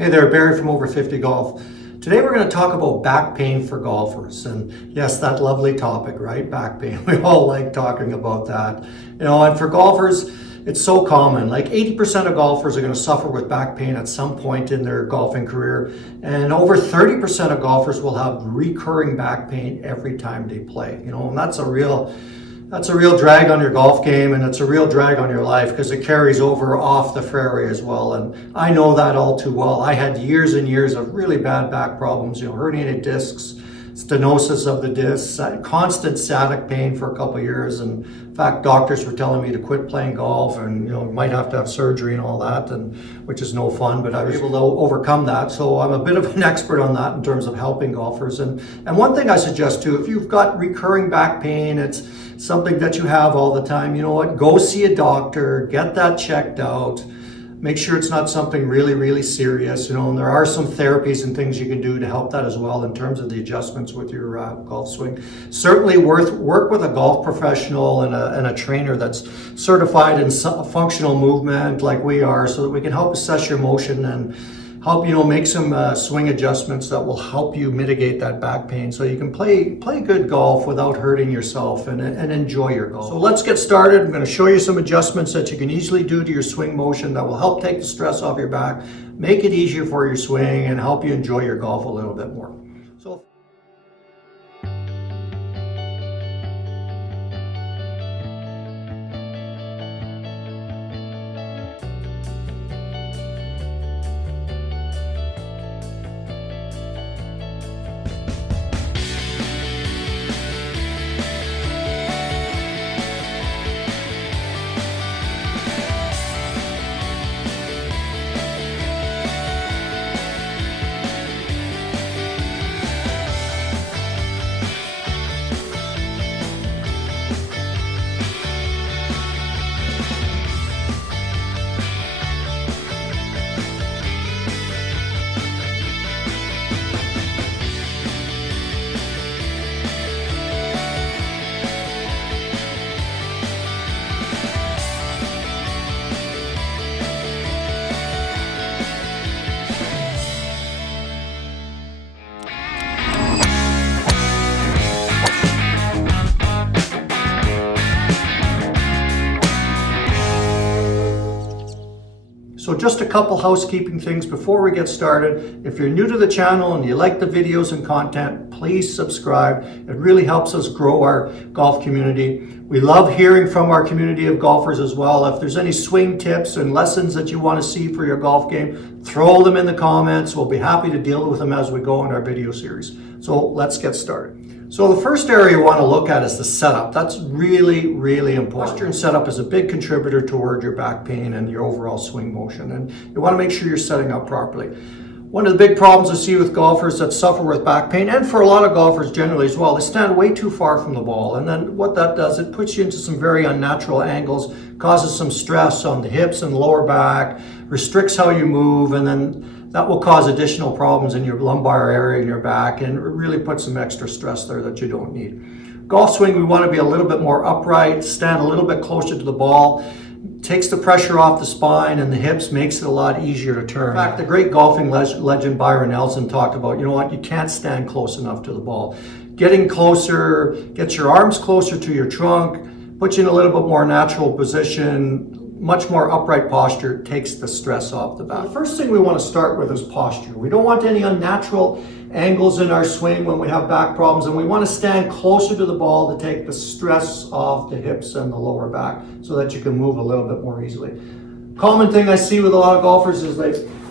Hey there, Barry from Over 50 Golf. Today we're going to talk about back pain for golfers. And yes, that lovely topic, right? Back pain. We all like talking about that. And for golfers, it's so common. Like 80% of golfers are going to suffer with back pain at some point in their golfing career. And over 30% of golfers will have recurring back pain every time they play. And that's a real drag on your golf game, and it's a real drag on your life because it carries over off the fairway as well. And I know that all too well. I had years and years of really bad back problems, herniated discs, stenosis of the discs, constant sciatic pain for a couple of years. And in fact, doctors were telling me to quit playing golf and, might have to have surgery and all that, and which is no fun, but I was able to overcome that. So I'm a bit of an expert on that in terms of helping golfers. And one thing I suggest too, if you've got recurring back pain, it's something that you have all the time, go see a doctor, get that checked out, make sure it's not something really, really serious, and there are some therapies and things you can do to help that as well in terms of the adjustments with your golf swing. Certainly work with a golf professional and a trainer that's certified in functional movement like we are, so that we can help assess your motion and help make some swing adjustments that will help you mitigate that back pain so you can play good golf without hurting yourself and enjoy your golf. So let's get started. I'm going to show you some adjustments that you can easily do to your swing motion that will help take the stress off your back, make it easier for your swing, and help you enjoy your golf a little bit more. So just a couple housekeeping things before we get started. If you're new to the channel and you like the videos and content, please subscribe. It really helps us grow our golf community. We love hearing from our community of golfers as well. If there's any swing tips and lessons that you want to see for your golf game, throw them in the comments. We'll be happy to deal with them as we go in our video series. So let's get started. So the first area you want to look at is the setup. That's really, really important. Posture and setup is a big contributor toward your back pain and your overall swing motion. And you want to make sure you're setting up properly. One of the big problems I see with golfers that suffer with back pain, and for a lot of golfers generally as well, they stand way too far from the ball. And then what that does, it puts you into some very unnatural angles, causes some stress on the hips and lower back, restricts how you move, and then that will cause additional problems in your lumbar area in your back and really put some extra stress there that you don't need. Golf swing, we want to be a little bit more upright, stand a little bit closer to the ball, takes the pressure off the spine and the hips, makes it a lot easier to turn. In fact, the great golfing legend Byron Nelson talked about, you can't stand close enough to the ball. Getting closer, get your arms closer to your trunk, put you in a little bit more natural position, much more upright posture, takes the stress off the back. The first thing we want to start with is posture. We don't want any unnatural angles in our swing when we have back problems, and we want to stand closer to the ball to take the stress off the hips and the lower back so that you can move a little bit more easily. Common thing I see with a lot of golfers is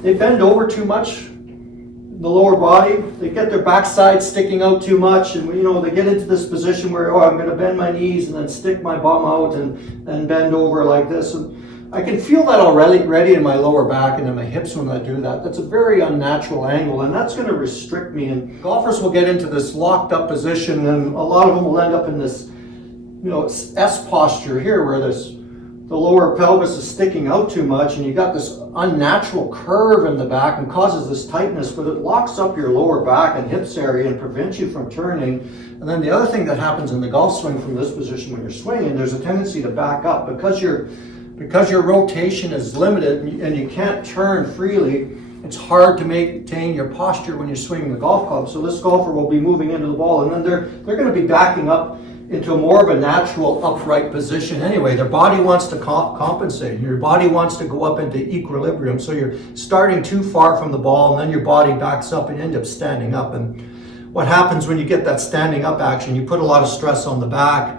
they bend over too much in the lower body. They get their backside sticking out too much, and they get into this position where, I'm going to bend my knees and then stick my bum out and bend over like this. And I can feel that already in my lower back and in my hips when I do that. That's a very unnatural angle, and that's going to restrict me. And golfers will get into this locked up position, and a lot of them will end up in this, S posture here, where the lower pelvis is sticking out too much, and you got this unnatural curve in the back and causes this tightness, but it locks up your lower back and hips area and prevents you from turning. And then the other thing that happens in the golf swing from this position when you're swinging, there's a tendency to back up because your rotation is limited and you can't turn freely, it's hard to maintain your posture when you're swinging the golf club. So this golfer will be moving into the ball, and then they're going to be backing up into more of a natural upright position anyway. Their body wants to compensate. Your body wants to go up into equilibrium. So you're starting too far from the ball, and then your body backs up and you end up standing up. And what happens when you get that standing up action, you put a lot of stress on the back,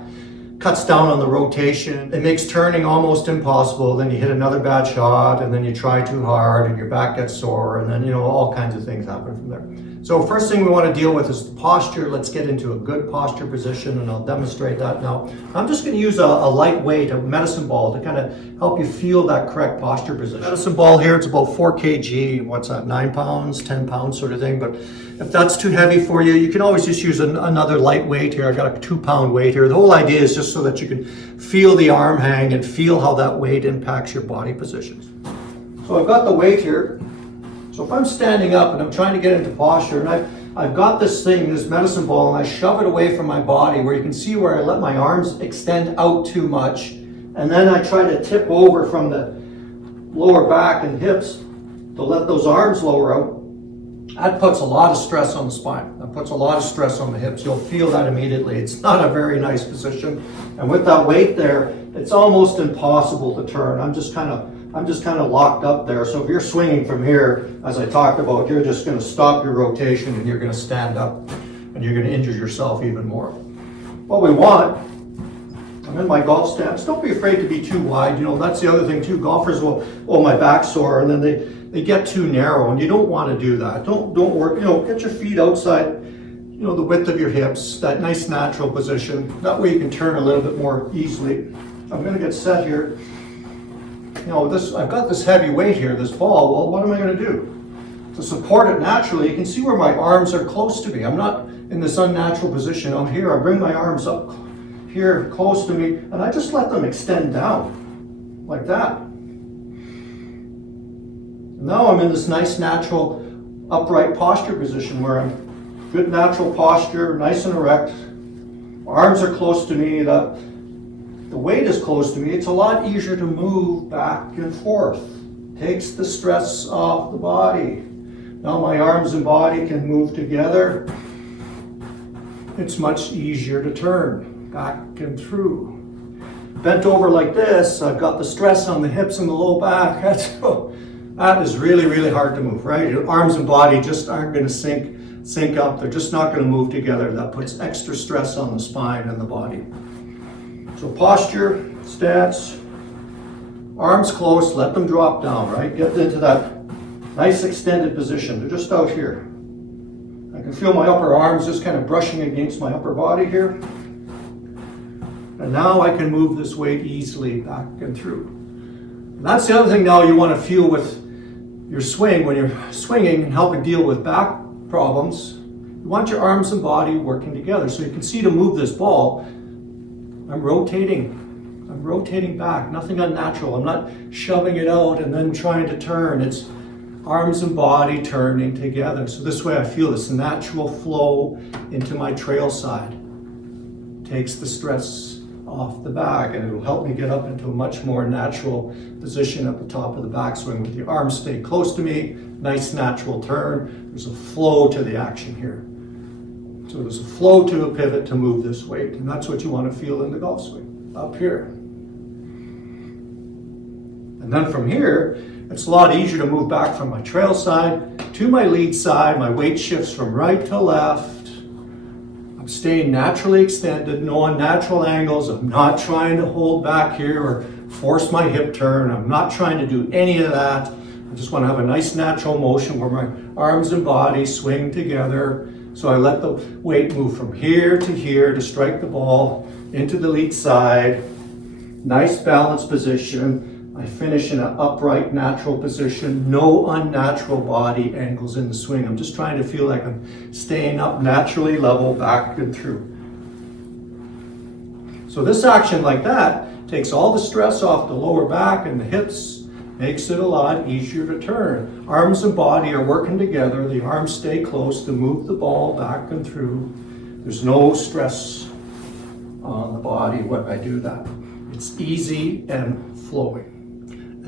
cuts down on the rotation. It makes turning almost impossible. Then you hit another bad shot, and then you try too hard and your back gets sore, and then, all kinds of things happen from there. So first thing we want to deal with is the posture. Let's get into a good posture position, and I'll demonstrate that now. I'm just going to use a lightweight, a medicine ball, to kind of help you feel that correct posture position. Medicine ball here, it's about 4 kg, what's that, 9 pounds, 10 pounds sort of thing. But if that's too heavy for you, you can always just use another light weight here. I've got a 2-pound weight here. The whole idea is just so that you can feel the arm hang and feel how that weight impacts your body positions. So I've got the weight here. So if I'm standing up and I'm trying to get into posture, and I've got this thing, this medicine ball, and I shove it away from my body, where you can see where I let my arms extend out too much, and then I try to tip over from the lower back and hips to let those arms lower out. That puts a lot of stress on the spine. That puts a lot of stress on the hips. You'll feel that immediately. It's not a very nice position. And with that weight there, it's almost impossible to turn. I'm just kind of locked up there. So if you're swinging from here, as I talked about, you're just going to stop your rotation and you're going to stand up and you're going to injure yourself even more. What we want, I'm in my golf stance. Don't be afraid to be too wide. That's the other thing too. Golfers will, oh, my back's sore, and then they get too narrow, and you don't want to do that. Don't work, get your feet outside, the width of your hips, that nice natural position. That way you can turn a little bit more easily. I'm going to get set here. I've got this heavy weight here, this ball. Well, what am I going to do? To support it naturally, you can see where my arms are close to me. I'm not in this unnatural position out here. I bring my arms up here close to me, and I just let them extend down like that. Now I'm in this nice natural upright posture position where I'm good natural posture, nice and erect. Arms are close to me. The weight is close to me. It's a lot easier to move back and forth. Takes the stress off the body. Now my arms and body can move together. It's much easier to turn back and through. Bent over like this, I've got the stress on the hips and the low back. That is really, really hard to move, right? Your arms and body just aren't going to sync up. They're just not going to move together. That puts extra stress on the spine and the body. So posture, stance, arms close, let them drop down, right? Get into that nice extended position. They're just out here. I can feel my upper arms just kind of brushing against my upper body here. And now I can move this weight easily back and through. And that's the other thing now you want to feel with your swing. When you're swinging and helping deal with back problems, you want your arms and body working together. So you can see, to move this ball, I'm rotating back, nothing unnatural. I'm not shoving it out and then trying to turn. It's arms and body turning together. So this way I feel this natural flow into my trail side. Takes the stress off the back, and it'll help me get up into a much more natural position at the top of the backswing. With the arms stay close to me, nice natural turn. There's a flow to the action here. So there's a flow to a pivot to move this weight, and that's what you want to feel in the golf swing, up here. And then from here, it's a lot easier to move back from my trail side to my lead side. My weight shifts from right to left. I'm staying naturally extended, no unnatural angles. I'm not trying to hold back here or force my hip turn. I'm not trying to do any of that. I just want to have a nice natural motion where my arms and body swing together. So I let the weight move from here to strike the ball into the lead side. Nice balanced position. I finish in an upright, natural position. No unnatural body angles in the swing. I'm just trying to feel like I'm staying up naturally level back and through. So this action like that takes all the stress off the lower back and the hips. Makes it a lot easier to turn. Arms and body are working together. The arms stay close to move the ball back and through. There's no stress on the body when I do that. It's easy and flowing.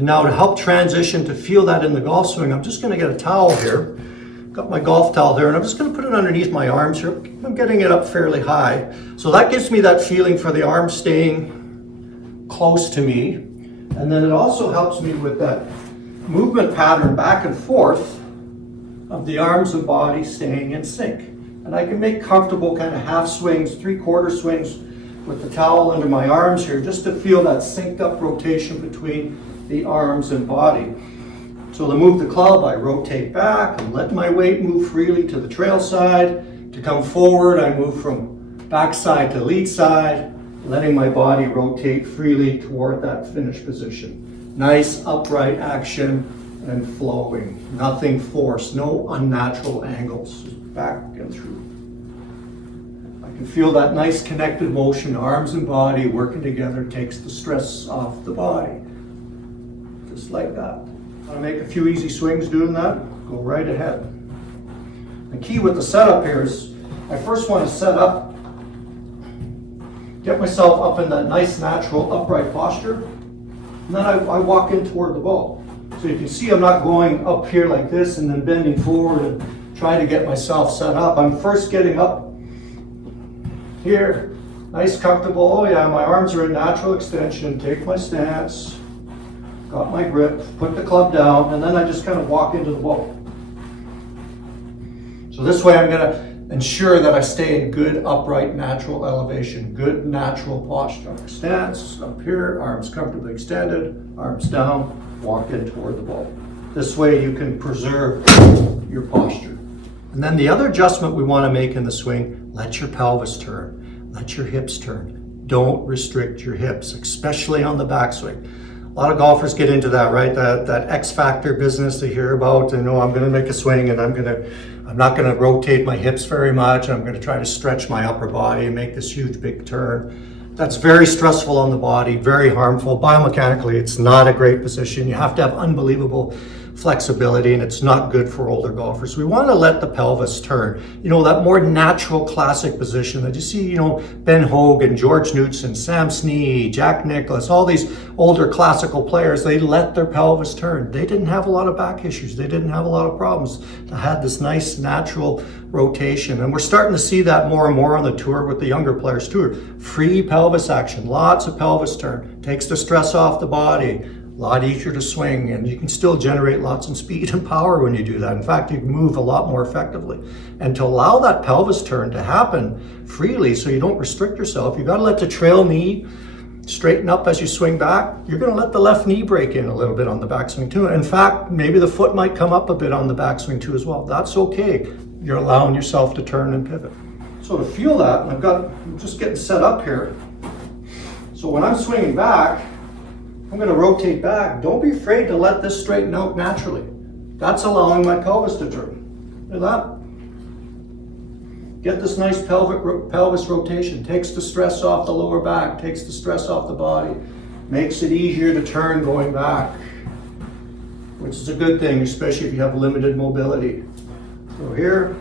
And now to help transition to feel that in the golf swing, I'm just going to get a towel here. Got my golf towel there, and I'm just going to put it underneath my arms here. I'm getting it up fairly high. So that gives me that feeling for the arms staying close to me. And then it also helps me with that movement pattern back and forth of the arms and body staying in sync. And I can make comfortable kind of half swings, 3/4 swings with the towel under my arms here, just to feel that synced up rotation between the arms and body. So to move the club, I rotate back and let my weight move freely to the trail side. To come forward, I move from back side to lead side, letting my body rotate freely toward that finish position. Nice upright action and flowing. Nothing forced, no unnatural angles. Just back and through. I can feel that nice connected motion, arms and body working together takes the stress off the body. Just like that. Want to make a few easy swings doing that? Go right ahead. The key with the setup here is I first want to set up, get myself up in that nice natural upright posture, and then I walk in toward the ball. So you can see I'm not going up here like this and then bending forward and trying to get myself set up. I'm first getting up here, nice comfortable. Oh yeah, my arms are in natural extension. Take my stance, got my grip, put the club down, and then I just kind of walk into the ball. So this way I'm going to ensure that I stay in good upright natural elevation, good natural posture. Stance up here, arms comfortably extended, arms down, walk in toward the ball. This way you can preserve your posture. And then the other adjustment we want to make in the swing, let your pelvis turn, let your hips turn. Don't restrict your hips, especially on the backswing. A lot of golfers get into that, right? That X factor business they hear about, and I'm going to make a swing and I'm not going to rotate my hips very much. I'm going to try to stretch my upper body and make this huge big turn. That's very stressful on the body, very harmful. Biomechanically, it's not a great position. You have to have unbelievable flexibility, and it's not good for older golfers. We want to let the pelvis turn. That more natural classic position that you see, Ben Hogan, George Knudson, Sam Snead, Jack Nicklaus, all these older classical players, they let their pelvis turn. They didn't have a lot of back issues. They didn't have a lot of problems. They had this nice natural rotation. And we're starting to see that more and more on the tour with the younger players too. Free pelvis action, lots of pelvis turn. Takes the stress off the body. A lot easier to swing, and you can still generate lots of speed and power when you do that. In fact, you can move a lot more effectively. And to allow that pelvis turn to happen freely so you don't restrict yourself, you got to let the trail knee straighten up as you swing back. You're going to let the left knee break in a little bit on the backswing too. In fact, maybe the foot might come up a bit on the backswing too as well. That's okay. You're allowing yourself to turn and pivot. So to feel that, I'm just getting set up here. So when I'm swinging back, I'm going to rotate back. Don't be afraid to let this straighten out naturally. That's allowing my pelvis to turn. Look at that. Get this nice pelvis rotation. Takes the stress off the lower back, takes the stress off the body, makes it easier to turn going back, which is a good thing, especially if you have limited mobility. So here,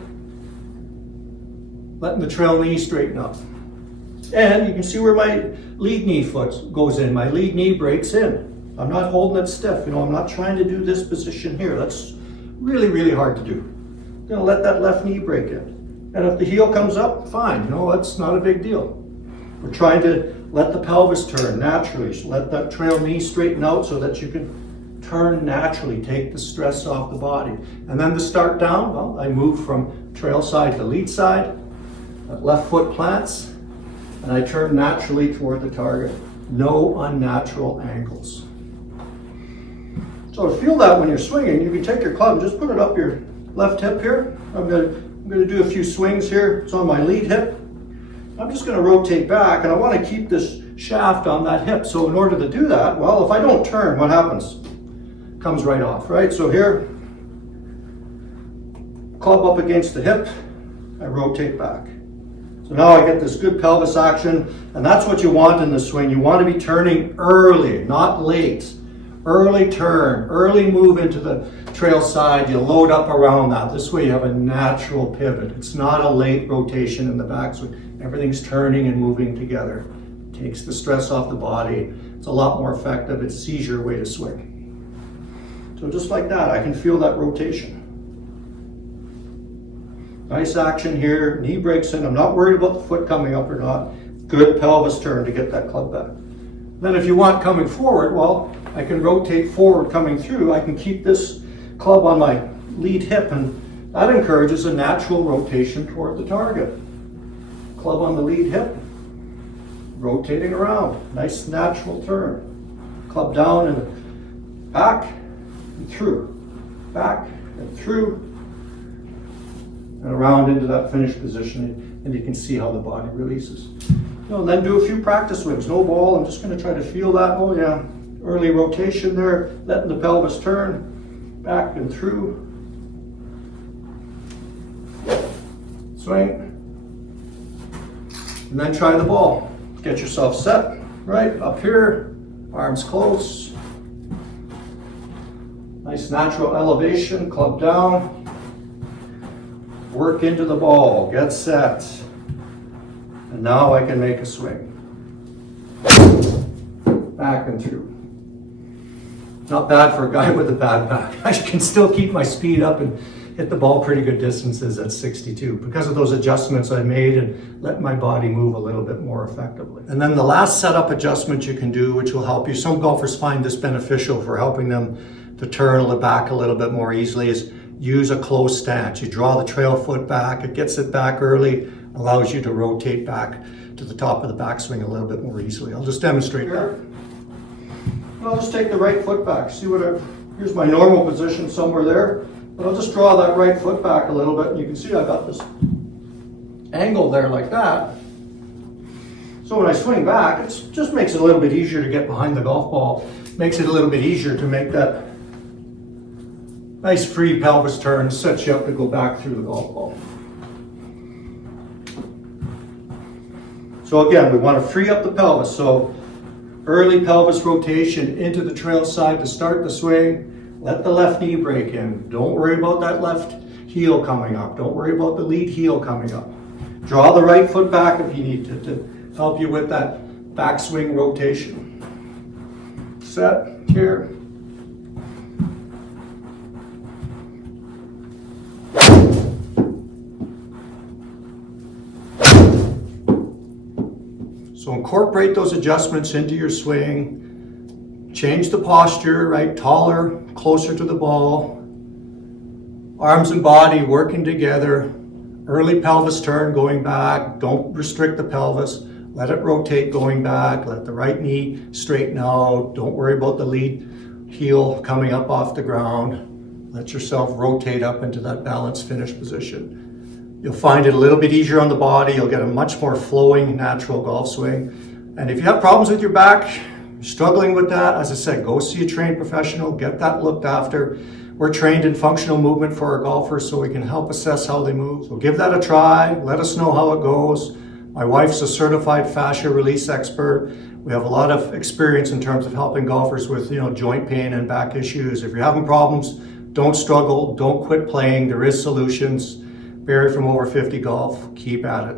letting the trail knee straighten up. And you can see where my lead knee foot goes in. My lead knee breaks in. I'm not holding it stiff. I'm not trying to do this position here. That's really, really hard to do. I'm going to let that left knee break in. And if the heel comes up, fine. That's not a big deal. We're trying to let the pelvis turn naturally. So let that trail knee straighten out so that you can turn naturally, take the stress off the body. And then to start down, well, I move from trail side to lead side. That left foot plants. And I turn naturally toward the target. No unnatural angles. So to feel that when you're swinging, you can take your club and just put it up your left hip here. I'm going to do a few swings here. It's on my lead hip. I'm just going to rotate back, and I want to keep this shaft on that hip. So in order to do that, well, if I don't turn, what happens? It comes right off, right? So here, club up against the hip, I rotate back. So now I get this good pelvis action, and that's what you want in the swing. You want to be turning early, not late. Early turn, early move into the trail side. You load up around that. This way you have a natural pivot. It's not a late rotation in the backswing. Everything's turning and moving together. Takes the stress off the body. It's a lot more effective. It's an easier way to swing. So just like that, I can feel that rotation. Nice action here, knee breaks in. I'm not worried about the foot coming up or not. Good pelvis turn to get that club back. Then if you want coming forward, well, I can rotate forward coming through. I can keep this club on my lead hip, and that encourages a natural rotation toward the target. Club on the lead hip, rotating around. Nice natural turn. Club down and back and through. Back and through. And around into that finished position, and you can see how the body releases. Then do a few practice swings. No ball, I'm just going to try to feel that. Oh yeah, early rotation there, letting the pelvis turn, back and through. Swing. And then try the ball. Get yourself set, right, up here, arms close. Nice natural elevation, club down. Work into the ball, get set. And now I can make a swing. Back and through. Not bad for a guy with a bad back. I can still keep my speed up and hit the ball pretty good distances at 62 because of those adjustments I made and let my body move a little bit more effectively. And then the last setup adjustment you can do, which will help you. Some golfers find this beneficial for helping them to turn the back a little bit more easily, is use a closed stance. You draw the trail foot back, it gets it back early, allows you to rotate back to the top of the backswing a little bit more easily. I'll just demonstrate that. I'll just take the right foot back. See here's my normal position somewhere there, but I'll just draw that right foot back a little bit, and you can see I got this angle there like that. So when I swing back, it just makes it a little bit easier to get behind the golf ball. Makes it a little bit easier to make that nice free pelvis turn, sets you up to go back through the golf ball. So again, we want to free up the pelvis. So early pelvis rotation into the trail side to start the swing. Let the left knee break in. Don't worry about that left heel coming up. Don't worry about the lead heel coming up. Draw the right foot back if you need to help you with that backswing rotation. Set here. So incorporate those adjustments into your swing. Change the posture, right? Taller, closer to the ball. Arms and body working together. Early pelvis turn going back. Don't restrict the pelvis. Let it rotate going back. Let the right knee straighten out. Don't worry about the lead heel coming up off the ground. Let yourself rotate up into that balanced finish position. You'll find it a little bit easier on the body. You'll get a much more flowing, natural golf swing. And if you have problems with your back, struggling with that, as I said, go see a trained professional, get that looked after. We're trained in functional movement for our golfers, so we can help assess how they move. So give that a try. Let us know how it goes. My wife's a certified fascia release expert. We have a lot of experience in terms of helping golfers with, joint pain and back issues. If you're having problems, don't struggle. Don't quit playing. There is solutions. Barry from Over 50 Golf, keep at it.